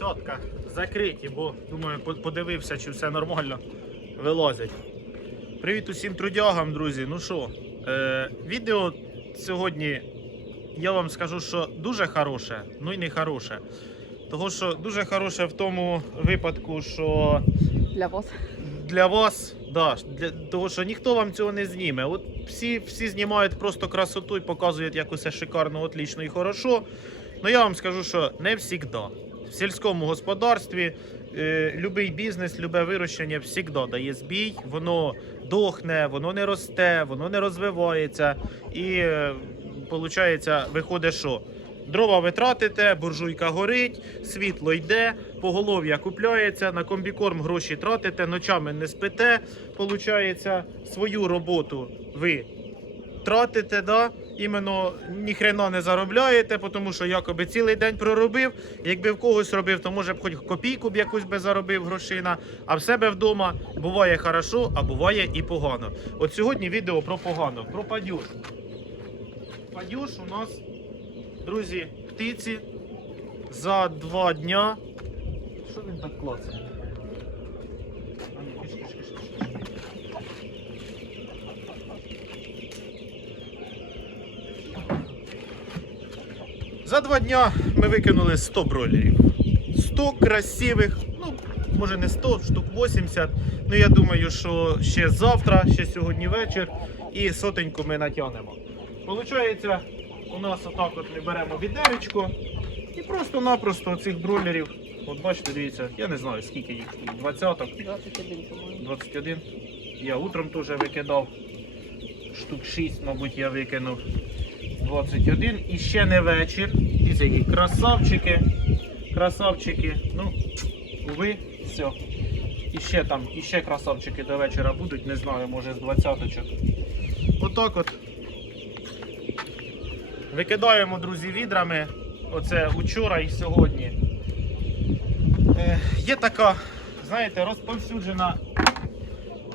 поросятка закриті, бо думаю, подивився, чи все нормально вилазять. Привіт усім трудягам, друзі. Ну що, е, відео сьогодні я вам скажу, що дуже хороше, ну і не хороше. Того, що дуже хороше в тому випадку, що Для вас. для вас, да, для того, що ніхто вам цього не зніме. От всі, всі знімають просто красоту і показують, як усе шикарно, отлично і хорошо. Ну я вам скажу, що не завжди. В сільському господарстві е, любий бізнес, любе вирощення завжди дає збій, воно дохне, воно не росте, воно не розвивається. І е, виходить, виходить, що дрова ви тратите, буржуйка горить, світло йде, поголов'я купляється, на комбікорм гроші тратите, ночами не спите. Получається, свою роботу ви тратите, да? Іменно ніхрена не заробляєте, тому що якоби цілий день проробив. Якби в когось робив, то може б хоч копійку б якусь би заробив грошина. А в себе вдома буває хорошо, а буває і погано. От сьогодні відео про погано, про падюш. Падюш у нас, друзі, птиці за два дня. Що він так клацає? За два дня ми викинули 100 бройлерів. 100 красивих, ну, може не 100, штук 80. Ну я думаю, що ще завтра, ще сьогодні вечір, і сотеньку ми натягнемо. Получається, у нас отак от ми беремо відеречко і просто-напросто цих бройлерів. От бачите, дивіться, я не знаю скільки їх, 20 21, по-моєму. 21. Я утром теж викидав. Штук 6, мабуть, я викинув. 21. І ще не вечір. Дивіться, які красавчики. Красавчики. Ну, уви, все. І ще там, і ще красавчики до вечора будуть, не знаю, може з 20-очок. Отак от. Викидаємо, друзі, відрами. Оце учора і сьогодні. Е, є така, знаєте, розповсюджена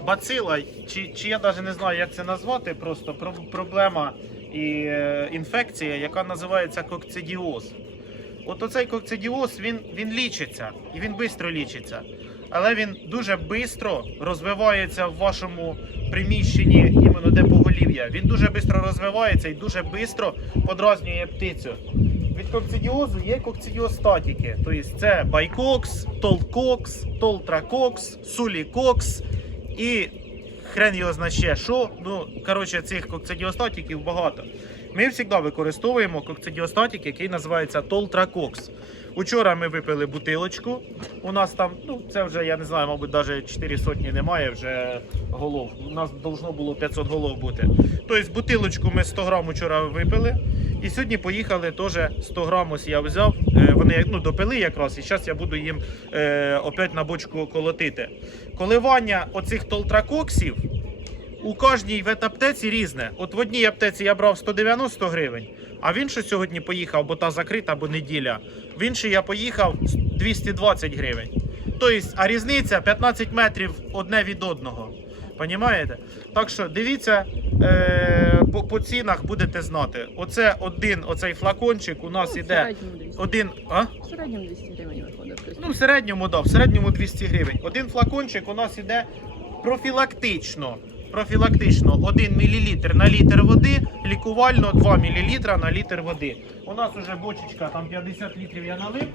бацила, чи, чи я навіть не знаю, як це назвати, просто проблема і е, інфекція, яка називається кокцидіоз. От оцей кокцидіоз, він, він лічиться і він швидко лічиться. Але він дуже швидко розвивається в вашому приміщенні, іменно де поголів'я. Він дуже швидко розвивається і дуже швидко подразнює птицю. Від кокцидіозу є кокцидіостатики. Тобто це байкокс, толкокс, толтракокс, сулікокс і хрен його зна ще що. Ну, коротше, цих кокцидіостатіків багато. Ми завжди використовуємо кокцидіостатік, який називається Толтракокс. Учора ми випили бутилочку. У нас там, ну це вже я не знаю, мабуть, навіть 4 сотні немає вже голов. У нас должно було 500 голов бути. Тобто бутилочку ми 100 грам учора випили. І сьогодні поїхали теж 100 грам ось я взяв. Е, Вони ну, допили якраз, і зараз я буду їм е, опять на бочку колотити. Коливання оцих толтракоксів у кожній ветаптеці різне. От в одній аптеці я брав 190 гривень, а в іншу сьогодні поїхав, бо та закрита, бо неділя. В іншій я поїхав 220 гривень. Тобто, а різниця 15 метрів одне від одного. Понімаєте? Так що дивіться е, по, по цінах будете знати. Оце один оцей флакончик у нас Ну, іде один. А? В середньому 200 гривень виходить. Ну, в середньому, да, в середньому 200 гривень. Один флакончик у нас іде профілактично. Профілактично 1 мл на літр води, лікувально 2 мл на літр води. У нас уже бочечка, там 50 літрів я налив.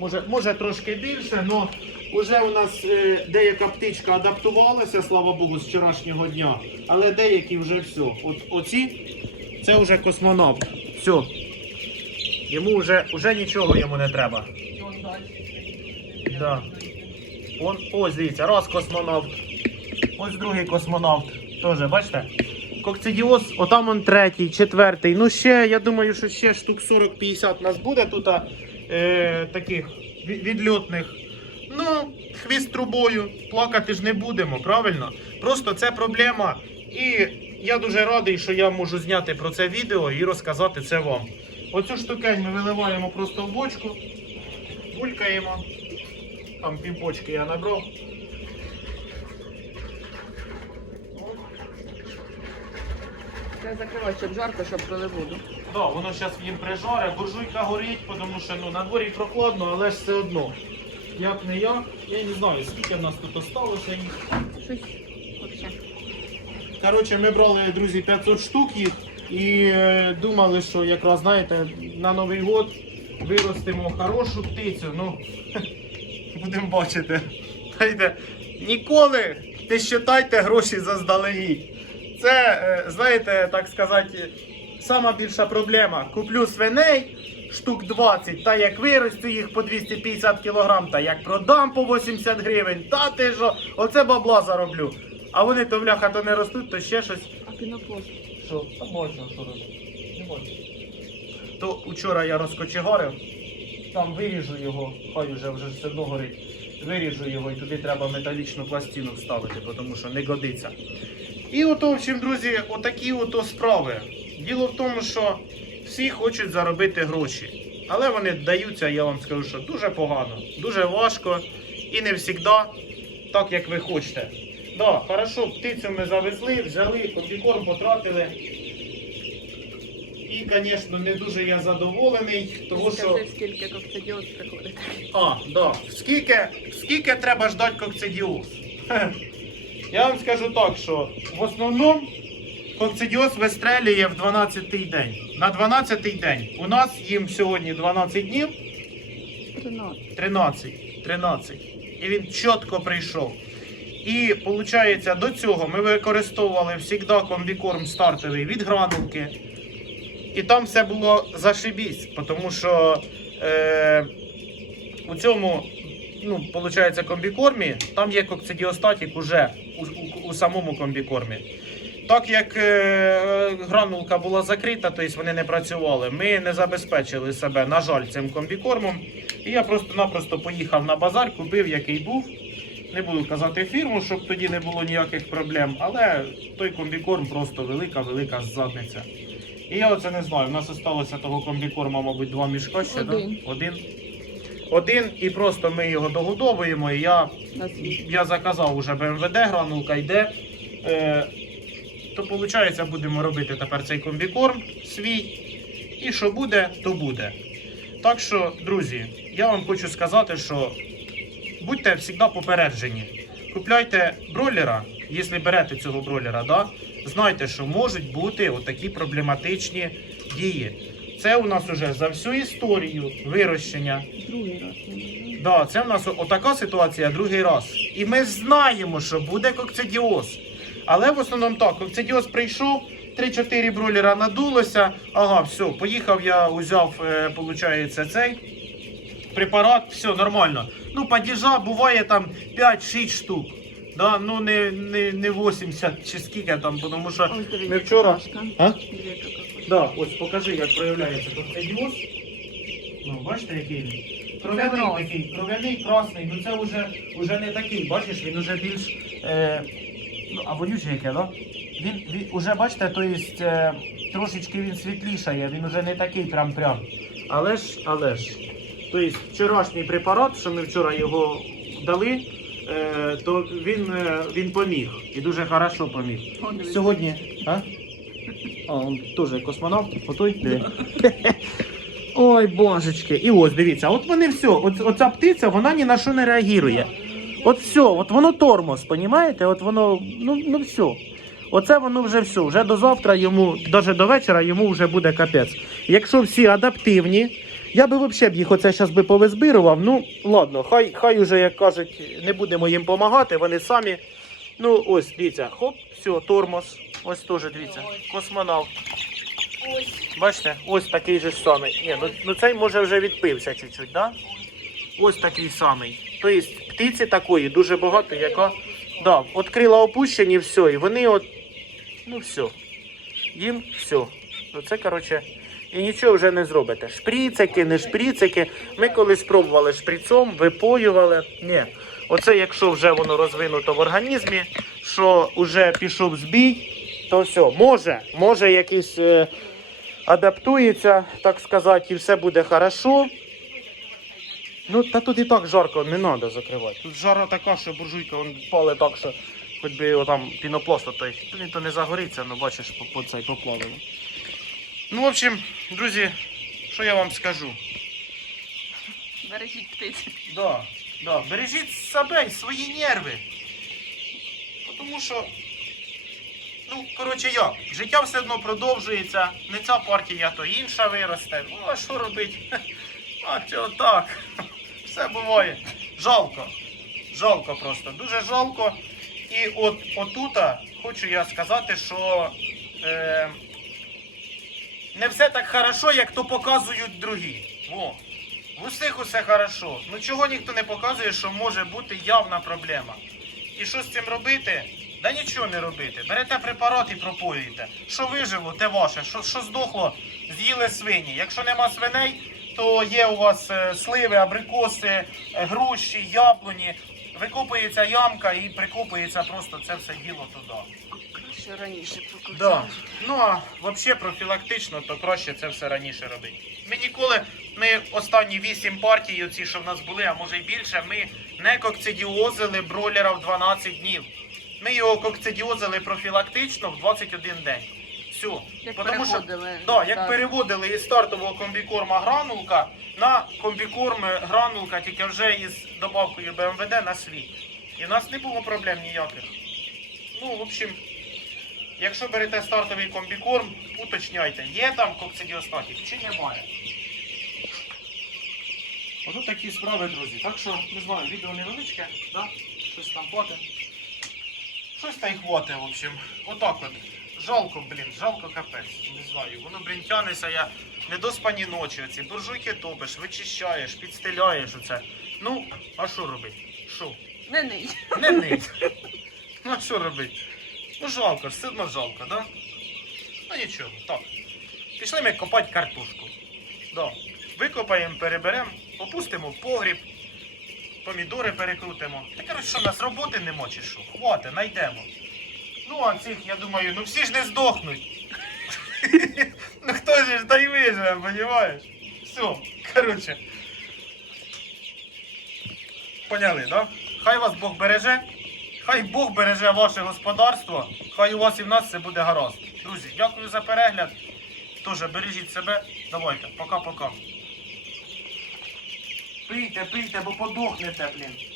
Може, може трошки більше, але вже у нас е, деяка птичка адаптувалася, слава Богу, з вчорашнього дня. Але деякі вже все. От оці це вже космонавт. Все. Йому вже, вже нічого йому не треба. Да. Он, ось дивіться, раз космонавт. Ось другий космонавт. Теж, бачите? Кокцидіоз, отам он третій, четвертий. Ну ще, я думаю, що ще штук 40-50 нас буде тут е, таких відльотних. Ну, хвіст трубою, плакати ж не будемо, правильно? Просто це проблема. І я дуже радий, що я можу зняти про це відео і розказати це вам. Оцю штукень ми виливаємо просто в бочку, булькаємо. Там півбочки я набрав. Треба закривати, щоб жарко, щоб пили воду. Да, воно зараз їм прижаре, буржуйка горить, тому що ну, на дворі прохладно, але ж все одно. Як не як, я не знаю, скільки в нас тут осталося їх. Щось взагалі. Коротше, ми брали, друзі, 500 штук їх і е, думали, що якраз, знаєте, на Новий год виростимо хорошу птицю. Ну, будемо бачити. Знаєте, ніколи не считайте гроші заздалегідь. Це, е, знаєте, так сказати, сама більша проблема. Куплю свиней штук 20, та як виросту їх по 250 кг, та як продам по 80 гривень, та ти що, оце бабла зароблю. А вони то бляха то не ростуть, то ще щось. А пінопласт? Що? Та можна, що робити? Не можна. То вчора я розкочегарив, там виріжу його, хай уже вже все одно горить. Виріжу його і туди треба металічну пластину вставити, тому що не годиться. І ото, в общем, друзі, отакі ото справи. Діло в тому, що всі хочуть заробити гроші. Але вони даються, я вам скажу, що дуже погано, дуже важко і не завжди так, як ви хочете. Да, хорошо, птицю ми завезли, взяли, комбікорм потратили. І, звісно, не дуже я задоволений, тому що. Скільки коксидіоз приходить. А, да. Скільки, скільки треба ждати кокцидіоз? Я вам скажу так, що в основному кокцидіоз вистрелює в 12-й день. На 12-й день у нас їм сьогодні 12 днів, 13. 13. 13. І він чітко прийшов. І виходить, до цього ми використовували завжди комбікорм стартовий від гранулки. І там все було зашибісь, тому що е, у цьому, ну, виходить, комбікормі, там є кокцидіостатік уже у, у, у самому комбікормі. Так як е, гранулка була закрита, тобто вони не працювали, ми не забезпечили себе, на жаль, цим комбікормом. І я просто-напросто поїхав на базар, купив, який був. Не буду казати фірму, щоб тоді не було ніяких проблем, але той комбікорм просто велика-велика задниця. І я оце не знаю. У нас залишилося того комбікорма, мабуть, два мішка ще, да? Один. Один. Один, і просто ми його догодовуємо. І я, я заказав уже БМВД, гранулка йде. Е, то виходить, будемо робити тепер цей комбікорм свій. І що буде, то буде. Так що, друзі, я вам хочу сказати, що будьте завжди попереджені. Купляйте бройлера, якщо берете цього бройлера, да, знайте, що можуть бути отакі проблематичні дії. Це у нас уже за всю історію вирощення. Другий раз. Да, це в нас отака ситуація другий раз. І ми знаємо, що буде кокцидіоз. Але в основному так, кокцидіоз прийшов, 3-4 бройлера надулося. Ага, все, поїхав я, узяв, е, цей препарат, все нормально. Ну, падіжа буває там 5-6 штук. Да, ну не, не, не 80 чи скільки там, тому що Ось ми вчора. А? Да, ось покажи, як проявляється кокцидіоз. Ну, бачите, який він? Кров'яний такий, кров'яний, красний, ну це вже, вже не такий, бачиш, він вже більш. Е, ну, а вонючий яке, да? Він, він уже, бачите, то есть, е, трошечки він світлішає, він вже не такий прям прям. Але ж, але ж. Тобто вчорашній препарат, що ми вчора його дали, е, то він, е, він поміг. І дуже хорошо поміг. Сьогодні. А? А, он теж космонавт, отой. Диви. Ой, божечки. І ось дивіться, от вони все, от, оця птиця, вона ні на що не реагує. От все, от воно тормоз, понімаєте? От воно, ну, ну все. Оце воно вже все. Вже до завтра йому, навіть до вечора йому вже буде капець. Якщо всі адаптивні, я би взагалі б їх оце зараз би повизбирував. Ну, ладно, хай, хай уже, як кажуть, не будемо їм допомагати, вони самі. Ну, ось, дивіться, хоп, все, тормоз. Ось теж дивіться, космонавт. Бачите, ось такий же самий. Ні, ну, ну цей може вже відпився чуть-чуть, да? Ось такий самий. Тобто птиці такої дуже багато, яка. Да, от крила опущені, все, і вони от. Ну все. Їм все. Оце, коротше, і нічого вже не зробите. Шприцики, не шприцики. Ми колись пробували шприцом, випоювали. Ні. Оце якщо вже воно розвинуто в організмі, що вже пішов збій, то все, може, може якийсь е, адаптується, так сказати, і все буде хорошо. Ну, та тут і так жарко, не треба закривати. Тут жара така, що буржуйка вон пали так, що Хоч би його там пінопласт той. Він то не загориться, ну бачиш, по, по цей поплавило. Ну, в общем, друзі, що я вам скажу? Бережіть птиці. Да, да. Бережіть себе і свої нерви. Тому що, ну, коротше, як, життя все одно продовжується. Не ця партія, то інша виросте. Ну, а що робити? А чого так? Все буває. Жалко. Жалко просто. Дуже жалко. І от отута хочу я сказати, що е, не все так хорошо, як то показують другі. Во. В усіх усе хорошо. Ну чого ніхто не показує, що може бути явна проблема. І що з цим робити? Да нічого не робити. Берете препарат і пропоюєте. Що вижило, те ваше. Що, що здохло, з'їли свині. Якщо нема свиней, то є у вас е, сливи, абрикоси, е, груші, яблуні. Викопується ямка і прикопується просто це все діло туди. Краще раніше покажу. Да. Ну а взагалі профілактично, то краще це все раніше робити. Ми ніколи, ми останні вісім партій, оці, що в нас були, а може й більше, ми не кокцидіозили бройлера в 12 днів. Ми його кокцидіозили профілактично в 21 день. Все. Як Потому що, переходили. да, як так. переводили із стартового комбікорма гранулка на комбікорм гранулка, тільки вже із добавкою БМВД на свій. І в нас не було проблем ніяких. Ну, в общем, якщо берете стартовий комбікорм, уточняйте, є там кокцидіостатік чи немає. Ото такі справи, друзі. Так що, не знаю, відео невеличке, да? щось там платимо. Щось та й хватить, в общем. Отак от. Жалко, блін, жалко капець. Не знаю. Воно, блін, тянеться, я недоспані ночі. Оці буржуйки топиш, вичищаєш, підстеляєш оце. Ну, а що робити? Що? Не ний. Не нить. Ну а що робити? Ну жалко, ж, все одно жалко, да? Ну нічого, так. Пішли ми копати картошку. Да. Викопаємо, переберемо, опустимо в погріб, помідори перекрутимо. Та коротше, що в нас роботи нема чи що? Хвати, знайдемо. Ну, а цих, я думаю, ну всі ж не здохнуть. ну хто ж та й виживе, понімаєш? Все, коротше. Поняли, да? Хай вас Бог береже. Хай Бог береже ваше господарство. Хай у вас і в нас все буде гаразд. Друзі, дякую за перегляд. Тоже бережіть себе. Давайте, пока-пока. Пийте, пийте, бо подохнете, блін.